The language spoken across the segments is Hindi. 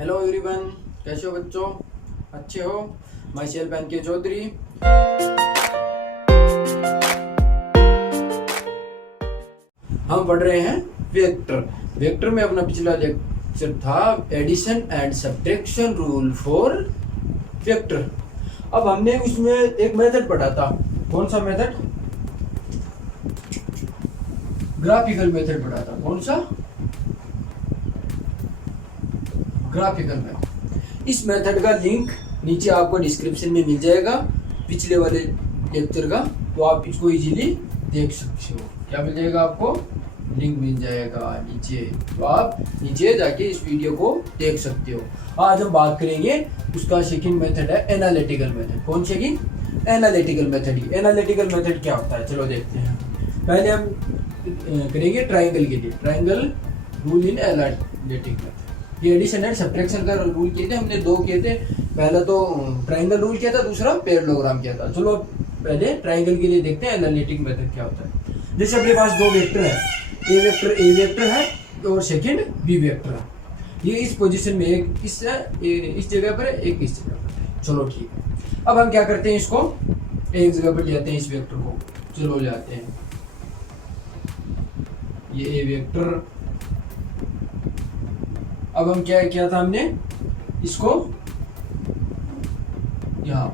हेलो एवरीवन, कैसे हो बच्चों? अच्छे हो? माई सेल्फ एन के चौधरी। हम पढ़ रहे हैं वेक्टर। वेक्टर में अपना पिछला लेक्चर था addition and subtraction rule for vector. अब हमने उसमें एक मेथड पढ़ा था। कौन सा मेथड? ग्राफिकल मेथड पढ़ा था। कौन सा? Graphical method. इस मेथड का लिंक नीचे आपको डिस्क्रिप्शन में मिल जाएगा पिछले वाले लेक्चर का, तो आप इसको इजीली देख सकते हो। क्या मिल जाएगा आपको? लिंक मिल जाएगा नीचे, तो आप नीचे जाके इस वीडियो को देख सकते हो। आज हम बात करेंगे उसका सेकंड मेथड है एनालिटिकल मेथड। कौन सी? Analytical method. एनालिटिकल मेथड क्या होता है चलो देखते हैं। पहले हम करेंगे ट्राइंगल के लिए, triangle rule in analytical method. ये एडिशन एंड सब्ट्रैक्शन का रूल किए थे हमने, दो किए थे। पहला तो ट्राइंगल रूल किया था, दूसरा पैरेललोग्राम किया था। चलो पहले ट्राइंगल के लिए देखते हैं एनालिटिक मेथड क्या होता है। जैसे अपने पास दो वेक्टर है, ए वेक्टर है और सेकंड बी वेक्टर है। ये इस पोजीशन में एक इस जगह पर है, एक इस जगह पर है। चलो ठीक है। अब हम क्या करते हैं, इसको एक जगह पर ले आते हैं इस वेक्टर को। चलो ले आते हैं ये ए वेक्टर। अब हम क्या किया था हमने, इसको यहाँ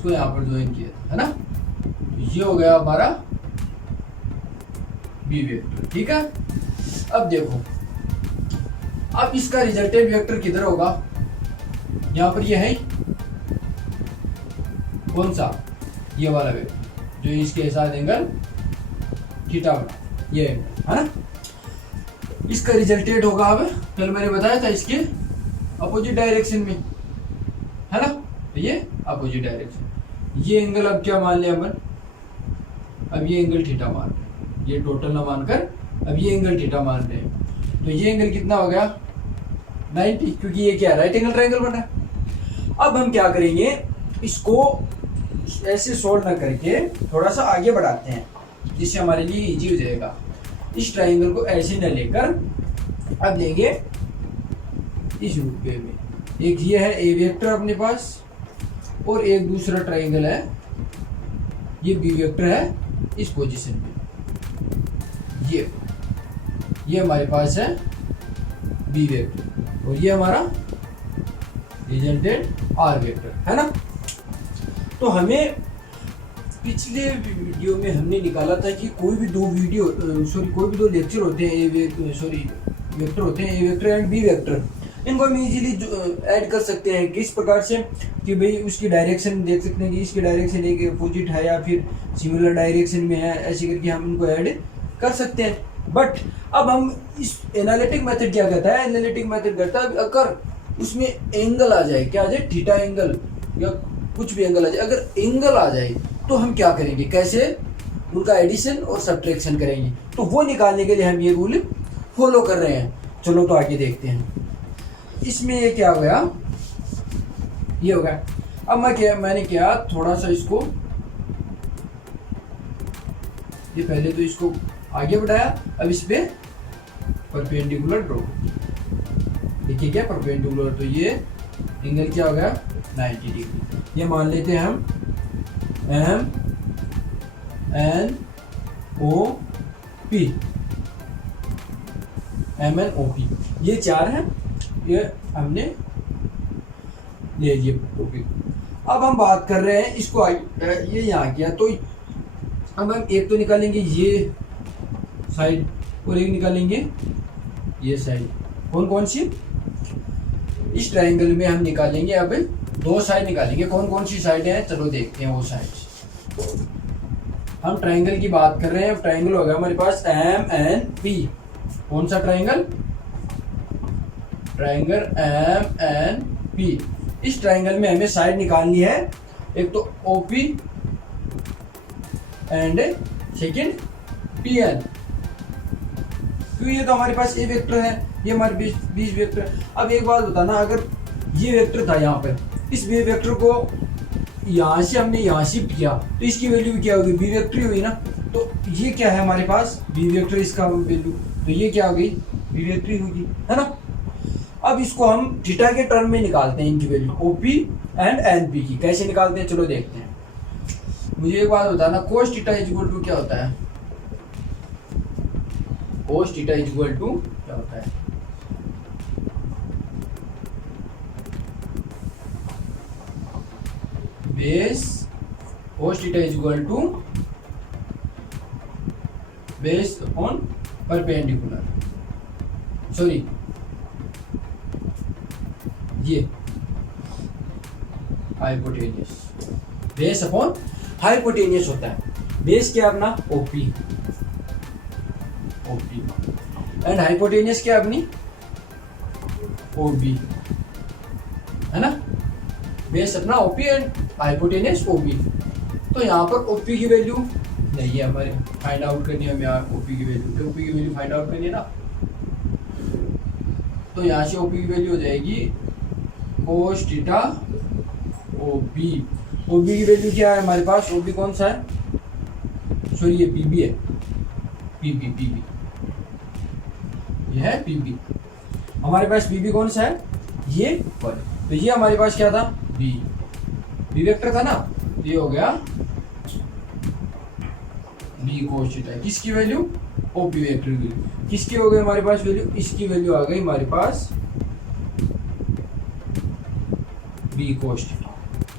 पर ज्वाइन किया था, है ना। ये हो गया हमारा बी वेक्टर। ठीक है। अब देखो, अब इसका रिजल्टेंट वेक्टर किधर होगा? यहाँ पर ये है कौन सा? ये वाला वेक्टर जो इसके साथ एंगल थीटा बना, ये एंगल है ना। इसका रिजल्टेंट होगा, अब कल मैंने बताया था, इसके अपोजिट डायरेक्शन में, है ना। ये अपोजिट डायरेक्शन। ये एंगल अब क्या मान लिया अपन? अब ये एंगल थीटा मान रहे हैं, ये टोटल ना मानकर अब ये एंगल थीटा मान रहे हैं। तो ये एंगल कितना हो गया? 90, क्योंकि ये क्या राइट एंगल ट्रायंगल बना है। अब हम क्या करेंगे, इसको ऐसे सोल्व ना करके थोड़ा सा आगे बढ़ाते हैं, जिससे हमारे लिए इजी हो जाएगा। इस ट्राइंगल को ऐसे न लेकर अब लेंगे इस रूप में। एक ये है ए वेक्टर अपने पास, और एक दूसरा ट्राइंगल है, ये बी वेक्टर है इस पोजीशन में। ये हमारे पास है बी वेक्टर, और ये हमारा रिजल्टेंट आर वेक्टर, है ना। तो हमें पिछले वीडियो में हमने निकाला था कि कोई भी दो लेक्चर होते हैं, वेक्टर होते हैं, ए वेक्टर एंड बी वेक्टर। इनको हम इजीली ऐड कर सकते हैं। किस प्रकार से कि भाई उसकी डायरेक्शन देख सकते हैं कि इसकी डायरेक्शन एक अपोजिट है या फिर सिमिलर डायरेक्शन में है, ऐसे करके हम इनको ऐड कर सकते हैं। बट अब हम इस एनालिटिक मेथड क्या कहता है? एनालिटिक मेथड कहता है अगर उसमें एंगल आ जाए, क्या आ जाए? थीटा एंगल या कुछ भी एंगल आ जाए, अगर एंगल आ जाए तो हम क्या करेंगे, कैसे उनका एडिशन और सब्ट्रैक्शन करेंगे। तो वो निकालने के लिए हम ये रूल फॉलो कर रहे हैं। चलो तो आगे देखते हैं। इसमें ये क्या हो गया? ये हो गया। अब मैंने क्या थोड़ा सा इसको, ये पहले तो इसको आगे बढ़ाया, अब इस पे परपेंडिकुलर ड्रॉ। देखिए क्या परपेंडिकुलर, तो ये एंगल क्या हो गया? 90 डिग्री। ये मान लेते हैं हम M N O P, M N O P, ये चार हैं, ये हमने ले लिए टॉपिक। अब हम बात कर रहे हैं इसको, ये यहाँ किया, तो अब हम एक तो निकालेंगे ये साइड और एक निकालेंगे ये साइड। कौन सी? इस ट्रायंगल में हम निकालेंगे, अब दो साइड निकालेंगे। कौन सी साइड है? चलो देखते हैं वो साइड। हम ट्रायंगल की बात कर रहे हैं। ट्रायंगल होगा हमारे पास एम एन पी। कौन सा triangle? Triangle M N P. इस ट्रायंगल में हमें साइड निकालनी है, एक तो OP and second P N. क्योंकि ये तो हमारे पास ए वेक्टर है, ये हमारे बीच वेक्टर है। अब एक बात बताना, अगर ये वेक्टर था यहाँ पर, इस बी वेक्टर को यहाँ से हमने यहाँ शिफ्ट किया, तो इसकी वैल्यू क्या होगी? बी वेक्टर ही हुई ना। तो ये क्या है हमारे पास? बी वेक्टर, इसका वैल्यू, तो ये क्या हो गई? बी वेक्टर होगी, है ना। अब इसको हम थीटा के टर्म में निकालते हैं, इनकी वैल्यू ओपी एंड एनपी की। कैसे निकालते हैं चलो देखते हैं। मुझे एक बात बताना, cos theta is equal to क्या होता है? Cos theta is equal to क्या होता है? Base cos theta is equal to base upon perpendicular, sorry ये हाइपोटेनियस, बेस अपॉन हाइपोटेनियस होता है। बेस क्या अपना ओपी, ओपी एंड हाइपोटेनियस क्या अपनी ओबी, है ना। बेस अपना ओपी एंड हाइपोटेनियस ओबी। तो यहाँ पर ओपी की वैल्यू नहीं है हमारे, फाइंड आउट करनी है हमें ओपी की वैल्यू, तो ओपी की वैल्यू फाइंड आउट करनी है ना। तो यहाँ से ओपी की वैल्यू हो जाएगी कोस थीटा ओबी। ओबी की वैल्यू क्या है हमारे पास? ओबी कौन सा है? सॉरी ये पीबी है, पीबी पीबी, ये है पीबी। हमारे पास पीबी कौन सा है? ये वन। तो ये हमारे पास क्या था? बी, बी वेक्टर था ना। ये हो गया बी कोस थीटा। किसकी वैल्यू? ओपी वेक्टर की वैल्यू। किसकी हो गई हमारे पास वैल्यू? इसकी वैल्यू आ गई हमारे पास बी कोस थीटा।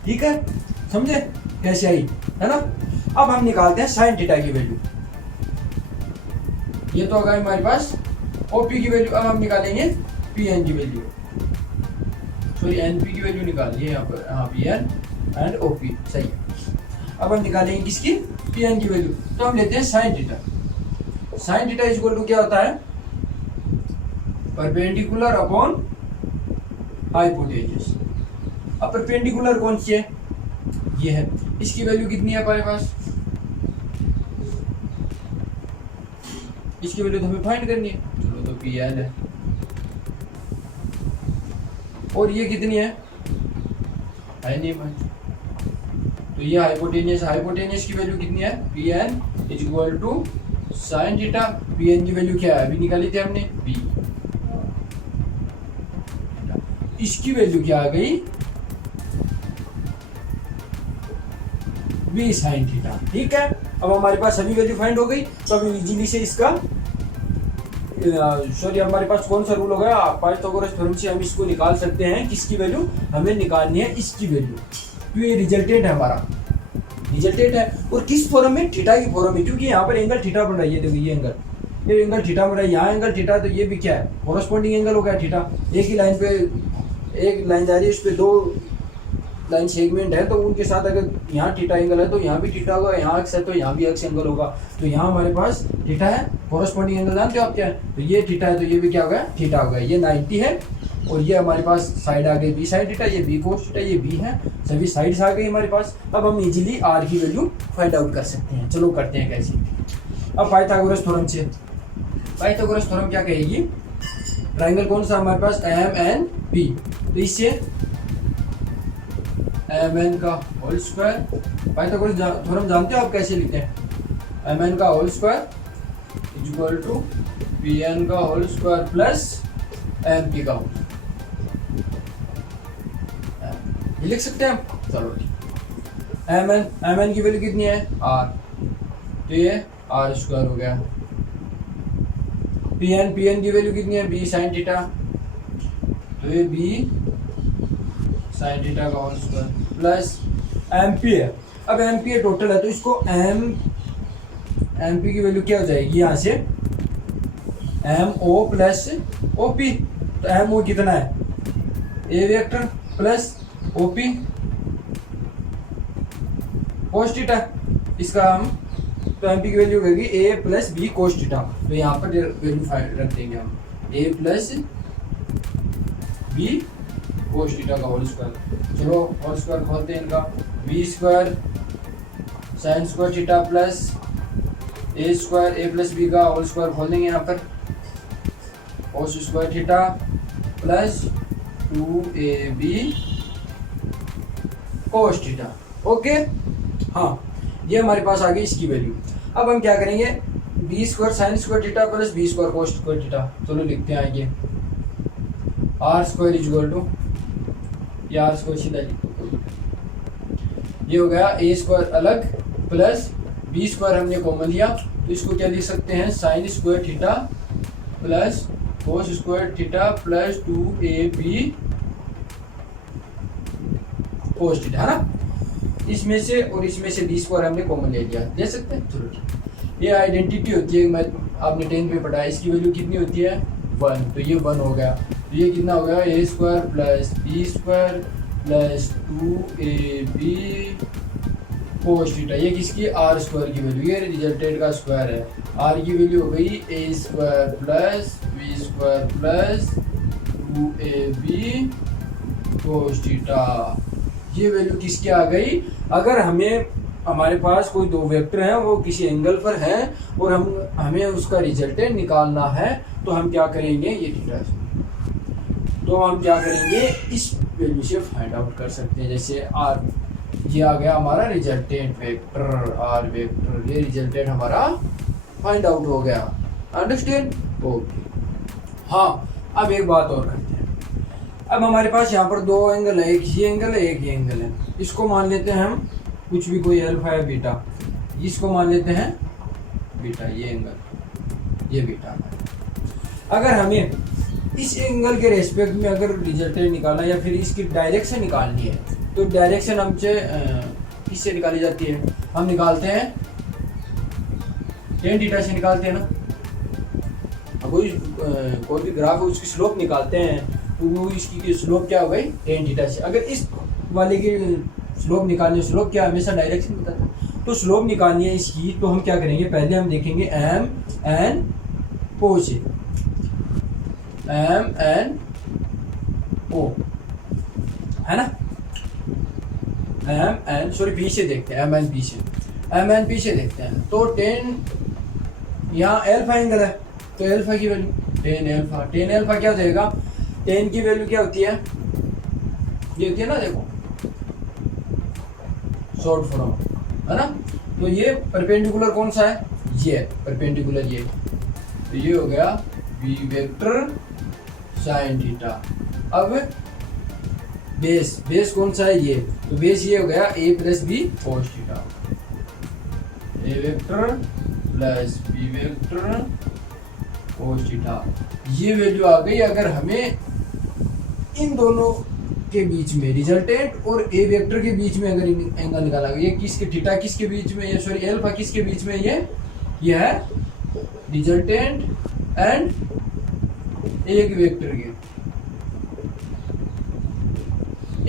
ठीक है, समझे कैसे आई, है ना। अब हम निकालते हैं साइन थीटा की वैल्यू। ये तो होगा हमारे पास ओपी की वैल्यू। अब हम निकालेंगे पी एन की वैल्यू, सॉरी एनपी की वैल्यू निकालिए यहाँ पर, हाँ पी एन एंड ओपी, सही है। अब हम निकालेंगे किसकी? पी एन की वैल्यू। तो हम लेते हैं sine theta. Sine theta is equal to क्या होता है? Perpendicular upon hypotenuse. अब परपेंडिकुलर कौन सी है? ये है। इसकी वैल्यू कितनी है हमारे पास? इसकी वैल्यू तो हमें फाइंड करनी है। चलो तो पी एन है, और ये कितनी है नहीं भाई। तो ये हाइपोटेनियस, हाइपोटेनियस की वैल्यू कितनी है? P N is equal to sine theta. P N की वैल्यू क्या है? अभी निकाली थी हमने बी। इसकी वैल्यू क्या आ गई? B sine theta. ठीक है, अब हमारे पास सभी वैल्यू फाइंड हो गई। तो अब इजीली से इसका सॉरी हमारे पास कौन सा रूल होगा? पाइथागोरस थ्योरम से हम इसको निकाल सकते हैं। किसकी वैल्यू? हमें निकालनी है इसकी वैल्यू। तो ये रिजल्टेंट है हमारा, रिजल्टेंट है। और किस फॉर्म में? थीटा की फॉर्म में, क्योंकि यहाँ पर एंगल थीटा बन रहा है। ये देखो ये एंगल थीटा बन रहा है, यहाँ एंगल थीटा, तो ये भी क्या है? कॉरस्पॉन्डिंग एंगल हो गया थीटा। एक ही लाइन पे एक लाइन जा रही है, उस पर दो लाइन सेगमेंट है, तो उनके साथ अगर यहाँ थीटा एंगल है तो यहाँ भी थीटा होगा, यहाँ एक्स है तो यहाँ भी एक्स एंगल होगा। तो यहाँ हमारे पास थीटा है, कॉरस्पॉन्डिंग एंगल जानते हो आप क्या है? तो ये थीटा है, तो ये भी क्या होगा? थीटा होगा। ये 90 है, और ये हमारे पास साइड आ गई बी साइड थीटा, ये बी कोस थीटा, ये बी है, सभी साइड्स आ गई हमारे पास। अब हम इजीली आर की वैल्यू फाइंड आउट कर सकते हैं। चलो करते हैं कैसे। अब पाइथागोरस थ्योरम से, पाइथागोरस थ्योरम क्या कहेगी? ट्राइंगल कौन सा हमारे पास? M N P. तो इससे एम एन का होल स्क्वायर, पाइथागोरस थ्योरम जानते हो आप कैसे लिखते हैं? एम एन का whole square is equal to P N का whole square plus M P का होल। ये लिख सकते हैं हम। चलो एम एन की वैल्यू कितनी है? आर, तो ये आर स्क्वायर हो गया। पी एन की वैल्यू कितनी है? बी साइन थीटा, तो ये बी साइन थीटा का होल स्क्वायर प्लस एम्पियर। अब एम्पियर टोटल है, तो इसको एम्पी की वैल्यू क्या हो जाएगी? यहाँ से M O plus O P. तो एम ओ कितना है? A vector plus O P cos theta. इसका हम तो एम्पी की वैल्यू होगी A plus B cos theta. तो यहाँ पर वैल्यू रख देंगे हम, A plus B cos theta का होल स्क्वायर। चलो होल स्क्वायर खोलते हैं इनका। B square sine square theta plus A square, A plus B का होल स्क्वायर खोल देंगे यहाँ पर, कोस square theta plus 2ab cos theta. Okay, हाँ ये हमारे पास आ गई इसकी वैल्यू। अब हम क्या करेंगे? B square sine square theta plus B square cos square theta. चलो लिखते हैं आगे। R square is equal to, ये आर स्क्वायर सीधा लिखो, ये हो गया ए स्क्वायर अलग प्लस बी स्क्वायर हमने कॉमन लिया, तो इसको क्या लिख सकते हैं, sine square theta plus cos square theta plus 2ab cos theta, है ना। इसमें से और इसमें से बी स्क्वायर हमने कॉमन ले लिया, ले सकते हैं, चलो ठीक। ये आइडेंटिटी होती है, मैं आपने 10th में पढ़ा है, इसकी वैल्यू कितनी होती है 1, तो ये 1 हो गया, तो ये कितना हो गया A square plus B square plus 2ab cos theta, ये किसकी आर स्क्वायर की वैल्यू, ये रिजल्टेंट का स्क्वायर है, आर की वैल्यू हो गई A square plus B square plus 2ab cos theta. ये वैल्यू किसकी आ गई, अगर हमारे पास कोई दो वेक्टर हैं वो किसी एंगल पर हैं और हमें उसका रिजल्टेंट निकालना है, तो हम क्या करेंगे, ये थीटा, तो हम क्या करेंगे, इस वैल्यू से फाइंड आउट कर सकते हैं। जैसे आर, ये आ गया हमारा रिजल्टेंट वेक्टर, आर वेक्टर, ये रिजल्टेंट हमारा फाइंड आउट हो गया, अंडरस्टैंड, ओके। हाँ, अब एक बात और करते हैं, अब हमारे पास यहाँ पर दो एंगल है, एक ये एंगल है एक ये एंगल है, इसको मान लेते हैं हम कुछ भी, कोई अल्फा या बीटा, इसको मान लेते हैं बीटा, ये एंगल ये बीटा। अगर हमें इस एंगल के रेस्पेक्ट में अगर रिजल्टेंट निकालना या फिर इसकी डायरेक्शन निकालनी है, तो डायरेक्शन हमसे किससे निकाली जाती है, हम निकालते हैं टेन थीटा से निकालते हैं ना। कोई भी ग्राफ है उसकी स्लोप निकालते हैं, तो वो इसकी स्लोप क्या हो गई टेन थीटा से। अगर इस वाले की स्लोप निकालनी है, स्लोप क्या हमेशा डायरेक्शन बताता है, तो स्लोप निकालनी है इसकी, तो हम क्या करेंगे, पहले हम देखेंगे एम एन ओ से, एम एन ओ, है ना, एम एन सॉरी बी से देखते हैं, एम एन बी से, एम एन बी से देखते हैं। तो 10 यहाँ एल्फा एंगल है, तो एल्फा की वैल्यू 10 एल्फा, 10 एल्फा क्या हो जाएगा, 10 की वैल्यू क्या होती है, ये होती है ना, देखो शॉर्ट फॉर्म, है ना। तो ये परपेंडिकुलर कौन सा है, ये परपेंडिकुलर, ये तो ये हो गया बी वेक्टर साइन थीटा। अब बेस कौन सा है, ये, तो बेस ये हो गया A plus B cos theta, A vector plus B vector cos theta. ये वैल्यू आ गई। अगर हमें इन दोनों के बीच में रिजल्टेंट और ए वेक्टर के बीच में अगर एंगल निकाला गया, ये किसके थीटा किसके बीच में, ये सॉरी एल्फा किसके बीच में, ये है रिजल्टेंट एंड एक वेक्टर के,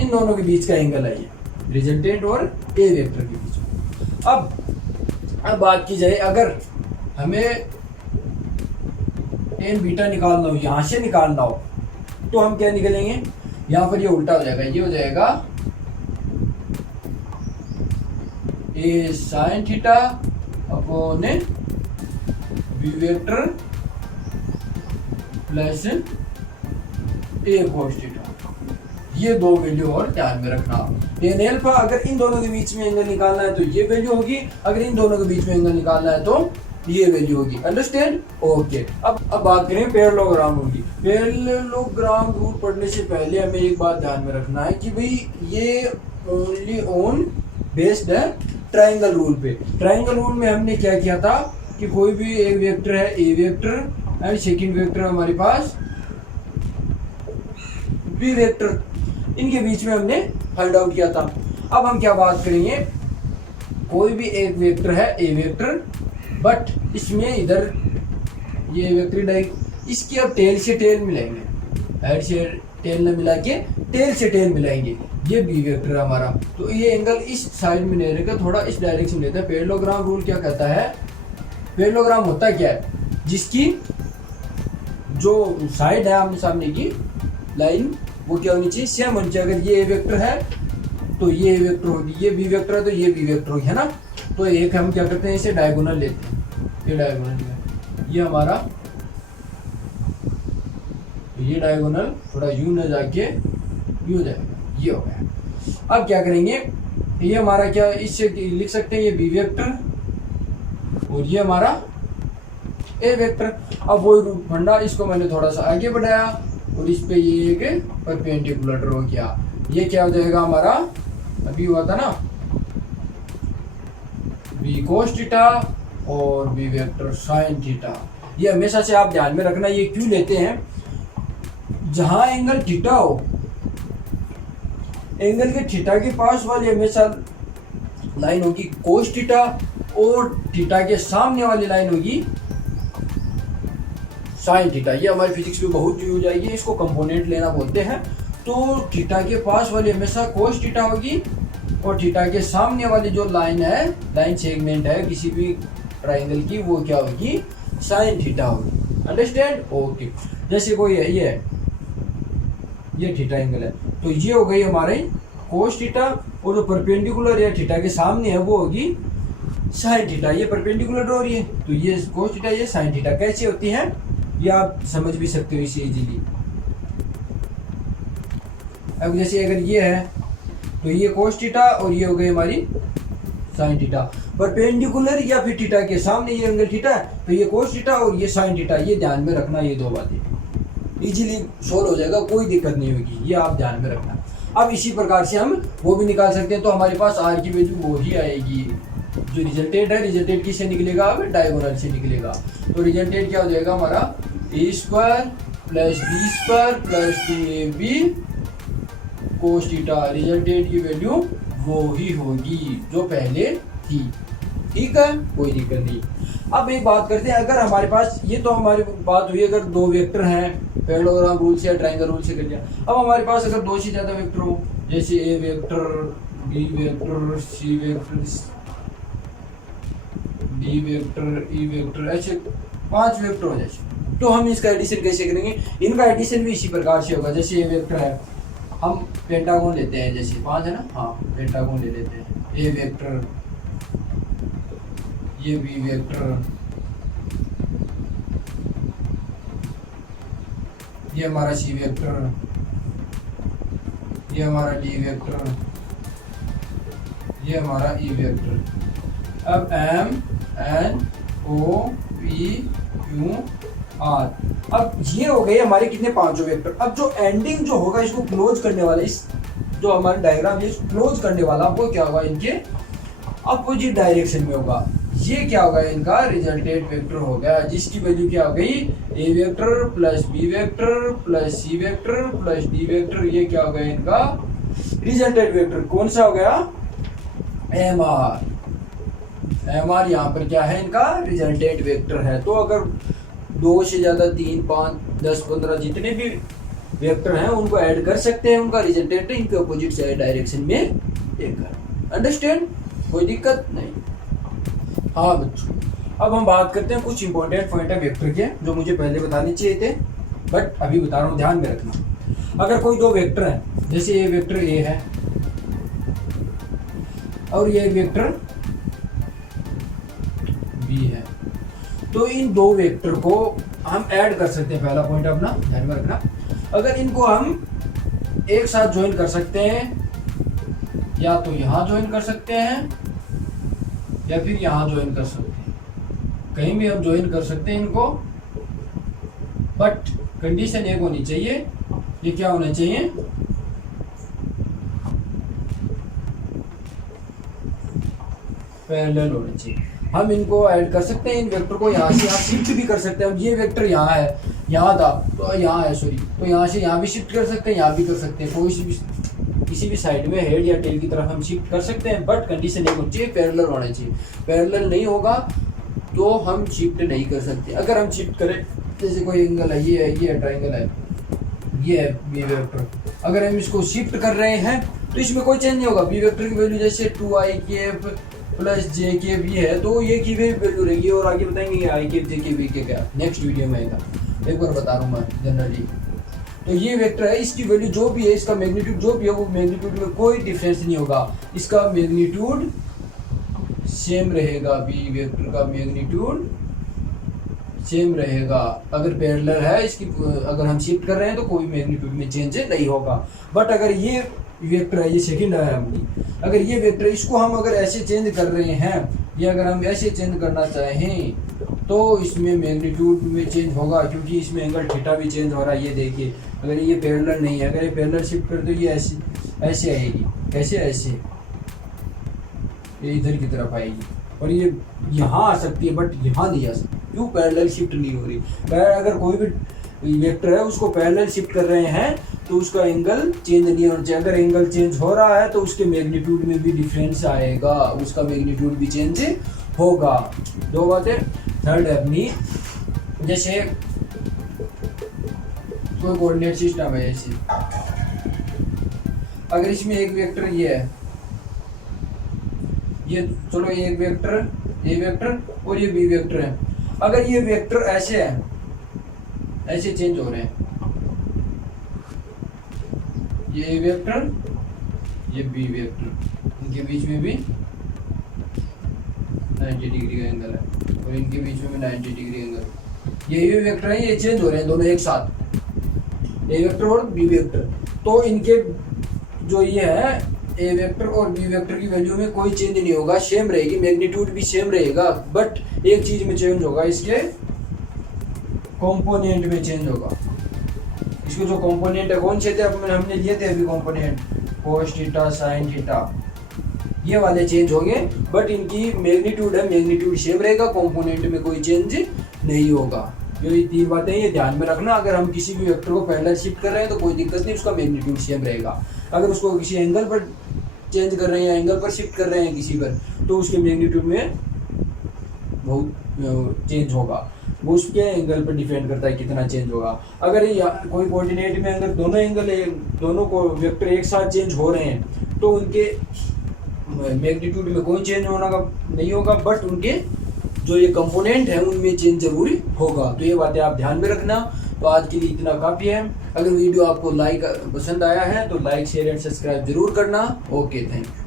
इन दोनों के बीच का एंगल है ये, रिजल्टेंट और ए वेक्टर के बीच में। अब बात की जाए, अगर हमें टेन बीटा निकालना हो, यहां से निकालना हो, तो हम क्या निकलेंगे, यहां पर ये उल्टा हो जाएगा, ये हो जाएगा A sine theta upon B vector plus A cos theta. ये दो वैल्यू और ध्यान में रखना, टेन एल्फा, अगर इन दोनों के बीच में एंगल निकालना है तो ये वैल्यू होगी, अगर इन दोनों के बीच में एंगल निकालना है तो ये वैल्यू होगी, अंडरस्टैंड, ओके। अब बात करें पैरेललोग्राम रूल की। पैरेललोग्राम रूल पढ़ने से पहले हमें एक बात ध्यान में रखना है कि भाई ये ओनली ऑन बेस्ड है ट्रायंगल रूल पे। ट्रायंगल रूल में हमने क्या किया था कि कोई भी एक वेक्टर है A vector and second vector हमारे पास बी वेक्टर, इनके बीच में हमने फाइंड आउट किया था। अब हम क्या बात करेंगे, कोई भी एक वेक्टर है ए वेक्टर, बट इसमें इधर ये वेक्टर डाई, इसकी अब टेल से टेल मिलाएंगे, हेड से टेल न मिला के टेल से टेल मिलाएंगे, ये बी वेक्टर हमारा, तो ये एंगल इस साइड में नहीं रहेगा, थोड़ा इस डायरेक्शन में लेता है। पैरेललोग्राम रूल क्या कहता है, पैरेललोग्राम होता क्या है, जिसकी जो साइड है आमने सामने की लाइन वो क्या होनी चाहिए, सेम होनी चाहिए। अगर ये ए वेक्टर है तो ये वेक्टर होगी, ये बी वेक्टर है तो ये बी वेक्टर होगी, है ना। तो एक हम क्या करते हैं, इसे डायगोनल लेते हैं, ये डायगोनल है, ये हमारा, ये डायगोनल थोड़ा यू न जाके यू जाएगा, ये हो गया। अब क्या करेंगे, ये हमारा क्या, इससे लिख सकते हैं ये बी वेक्टर और ये हमारा ए वेक्टर। अब वो फंडा, इसको मैंने थोड़ा सा आगे बढ़ाया, और इस पे ये एक परपेंडिकुलर ड्रॉ किया। ये क्या हो जाएगा हमारा, अभी हुआ था ना बी कोस थीटा और बी वेक्टर साइन थीटा। ये हमेशा से आप ध्यान में रखना, ये क्यों लेते हैं, जहां एंगल थीटा हो, एंगल के थीटा के पास वाली हमेशा लाइन होगी कोस थीटा और थीटा के सामने वाली लाइन होगी साइन थीटा। ये हमारी फिजिक्स में बहुत यूज हो जाएगी, इसको कंपोनेंट लेना बोलते हैं। तो थीटा के पास वाली हमेशा कोस थीटा होगी और थीटा के सामने वाली जो लाइन है, लाइन सेगमेंट है किसी भी ट्राइंगल की, वो क्या होगी, साइन थीटा होगी। अंडरस्टैंड? ओके। जैसे कोई है ये थीटा एंगल है, तो ये हो गई हमारे कोस थीटा और जो परपेंडिकुलर है थीटा के सामने है वो होगी साइन थीटा। ये परपेंडिकुलर ड्रॉ रही है, तो ये कोस थीटा, ये साइन थीटा। कैसे होती है ये आप समझ भी सकते हो इसे इजीली। अब जैसे अगर ये है तो ये कोस थीटा और ये हो गई हमारी साइन थीटा। परपेंडिकुलर या फिर थीटा के सामने ये एंगल थीटा है, तो ये कोस थीटा और ये साइन थीटा। ये ध्यान में रखना, ये दो बातें इजीली सोल्व हो जाएगा, कोई दिक्कत नहीं होगी, ये आप ध्यान में रखना। अब इसी प्रकार से हम वो भी निकाल सकते हैं, तो हमारे पास आर की वैल्यू वो ही आएगी जो रिजल्टेंट है। रिजल्टेंट किससे निकलेगा, अब डायगोनल से निकलेगा। तो रिजल्टेंट क्या हो जाएगा हमारा, A square plus B square plus 2ab cos theta. Resultant की वैल्यू वो ही होगी जो पहले थी। ठीक है, कोई दिक्कत नहीं। अब एक बात करते हैं, अगर हमारे पास, ये तो हमारी बात हुई अगर दो वेक्टर हैं, पैरेललोग्राम रूल से या ट्रायंगल रूल से कर लिया। अब हमारे पास अगर दो से ज्यादा वेक्टर हो, जैसे A vector, B vector, C vector, D vector, E vector, ऐसे 5 वेक्टर हो जैसे, तो हम इसका एडिशन कैसे करेंगे। इनका एडिशन भी इसी प्रकार से होगा। जैसे ये वेक्टर है, हम पेंटागन लेते हैं, जैसे 5 है ना, हाँ पेंटागन ले लेते हैं। ए वेक्टर, ये बी वेक्टर, ये हमारा सी वेक्टर, ये हमारा डी वेक्टर, ये हमारा ई वेक्टर। अब M N O P Q R. अब ये हो गए हमारे कितने, 5 वेक्टर। अब जो एंडिंग जो होगा, इसको क्लोज करने वाला, इस जो हमारा डायग्राम है इसको क्लोज करने वाला, वो क्या होगा, इनके अपोजिट डायरेक्शन में होगा। ये क्या होगा, इनका रिजल्टेंट वेक्टर हो गया, जिसकी वैल्यू क्या हो गई, A vector plus B vector plus C vector plus D vector. ये क्या हो गया, इनका रिजल्टेंट वेक्टर। कौन सा हो गया, एम आर। एम आर यहाँ पर क्या है, इनका रिजल्टेंट वेक्टर है। तो अगर 2 से ज्यादा 3, 5, 10, 15 जितने भी वेक्टर हैं उनको ऐड कर सकते हैं, उनका रिजल्टेंट इनके अपोजिट साइड डायरेक्शन में देकर। अंडरस्टैंड? कोई दिक्कत नहीं। हाँ बच्चों, अब हम बात करते हैं कुछ इंपॉर्टेंट पॉइंट है वेक्टर के, जो मुझे पहले बताने चाहिए थे बट अभी बता रहा हूँ, ध्यान में रखना। अगर कोई दो वेक्टर है, जैसे ये वेक्टर ए है और ये वेक्टर बी है, तो इन दो वेक्टर को हम ऐड कर सकते हैं। पहला पॉइंट अपना ध्यान में रखना, अगर इनको हम एक साथ ज्वाइन कर सकते हैं, या तो यहां ज्वाइन कर सकते हैं या फिर यहां ज्वाइन कर सकते हैं, कहीं भी हम ज्वाइन कर सकते हैं इनको, बट कंडीशन एक होनी चाहिए, ये क्या होना चाहिए, पैरेलल होना चाहिए। हम इनको ऐड कर सकते हैं, इन वेक्टर को यहाँ से यहाँ शिफ्ट भी कर सकते हैं। अब ये वेक्टर यहाँ है, यहाँ था तो यहाँ है, सॉरी, तो यहाँ से यहाँ भी शिफ्ट कर सकते हैं, यहाँ भी कर सकते हैं, कोई भी किसी भी साइड में हेड या टेल की तरफ हम शिफ्ट कर सकते हैं, बट कंडीशन एक होनी चाहिए, पैरेलल होना चाहिए। पैरेलल नहीं होगा तो हम शिफ्ट नहीं कर सकते। अगर हम शिफ्ट करें, जैसे कोई एंगल है, ये है ट्राइंगल है, ये है बी वेक्टर, अगर हम इसको शिफ्ट कर रहे हैं तो इसमें कोई चेंज नहीं होगा। बी वेक्टर की वैल्यू जैसे 2i प्लस जे के बी है, तो ये की वैल्यू रहेगी, और आगे बताएंगे आई के जे के बी के क्या, नेक्स्ट वीडियो में आएगा, एक बार बता रहा हूँ मैं जनरली। तो ये वेक्टर है, इसकी वैल्यू जो भी है, इसका मैग्नीट्यूड जो भी है, वो मैग्नीट्यूड में कोई डिफरेंस नहीं होगा, इसका मैग्नीट्यूड सेम रहेगा, बी वेक्टर का मैग्नीट्यूड सेम रहेगा। अगर पैरेलल है इसकी, अगर हम शिफ्ट कर रहे हैं तो कोई मैग्नीट्यूड में चेंज नहीं होगा। बट अगर ये वेक्टर है, ये सेकंड है अपनी, अगर ये वेक्टर इसको हम अगर ऐसे चेंज कर रहे हैं, या अगर हम ऐसे चेंज करना चाहें तो इसमें मैग्नीट्यूड में चेंज होगा, क्योंकि इसमें एंगल थीटा भी चेंज हो रहा है। ये देखिए, अगर ये पैरेलल नहीं है, अगर ये पैरेलल शिफ्ट कर तो ये ऐसे ऐसे आएगी, कैसे ऐसे, ये इधर की तरफ आएगी और ये यहाँ आ सकती है बट यहाँ नहीं आ सकती। क्यों? पैरेलल शिफ्ट नहीं हो रही। अगर कोई भी वेक्टर है उसको पैरेलल शिफ्ट कर रहे हैं तो उसका एंगल चेंज नहीं होना चाहिए। अगर एंगल चेंज हो रहा है तो उसके मैग्नीट्यूड में भी डिफरेंस आएगा, उसका मैग्नीट्यूड भी चेंज होगा। दो बातें। थर्ड है अपनी, जैसे कोई कोऑर्डिनेट सिस्टम है ऐसे, अगर इसमें एक वेक्टर ये है, ये चलो ये एक वेक्टर, ये वेक्टर और ये बी वेक्टर है। अगर ये वेक्टर ऐसे है, ऐसे चेंज हो रहे हैं, ये ए वेक्टर, ये बी वेक्टर, इनके बीच में भी 90 डिग्री का एंगल है और इनके बीच में भी 90 डिग्री एंगल। ये वेक्टर है, ये चेंज हो रहे हैं दोनों एक साथ, ए वेक्टर और बी वेक्टर। तो इनके जो ये है ए वेक्टर और बी वेक्टर की वैल्यू में कोई चेंज नहीं होगा, सेम रहेगी, मैग्नीट्यूड भी सेम रहेगा, बट एक चीज में चेंज होगा, इसके कंपोनेंट में चेंज होगा। इसके जो कंपोनेंट है कौन से थे, हमने लिए थे अभी component, cos theta, sine theta, ये वाले चेंज होंगे, बट इनकी मैग्नीट्यूड है, मैग्नीट्यूड सेम रहेगा, कंपोनेंट में कोई चेंज नहीं होगा। ये तीन बातें ये ध्यान में रखना। अगर हम किसी भी वेक्टर को पैरेलल शिफ्ट कर रहे हैं तो कोई दिक्कत नहीं, उसका मैग्नीट्यूड सेम रहेगा। अगर उसको किसी एंगल पर चेंज कर रहे हैं, एंगल पर शिफ्ट कर रहे हैं किसी पर, तो उसके मैग्नीट्यूड में बहुत चेंज होगा, वो उसके एंगल पर डिपेंड करता है कितना चेंज होगा। अगर कोई कोऑर्डिनेट में अगर दोनों एंगल दोनों को वेक्टर एक साथ चेंज हो रहे हैं तो उनके मैग्नीट्यूड में कोई चेंज होना का नहीं होगा, बट उनके जो ये कंपोनेंट है उनमें चेंज जरूरी होगा। तो ये बातें आप ध्यान में रखना। तो आज के लिए इतना काफ़ी है। अगर वीडियो आपको पसंद आया है तो लाइक, शेयर एंड सब्सक्राइब जरूर करना। Okay, thank you.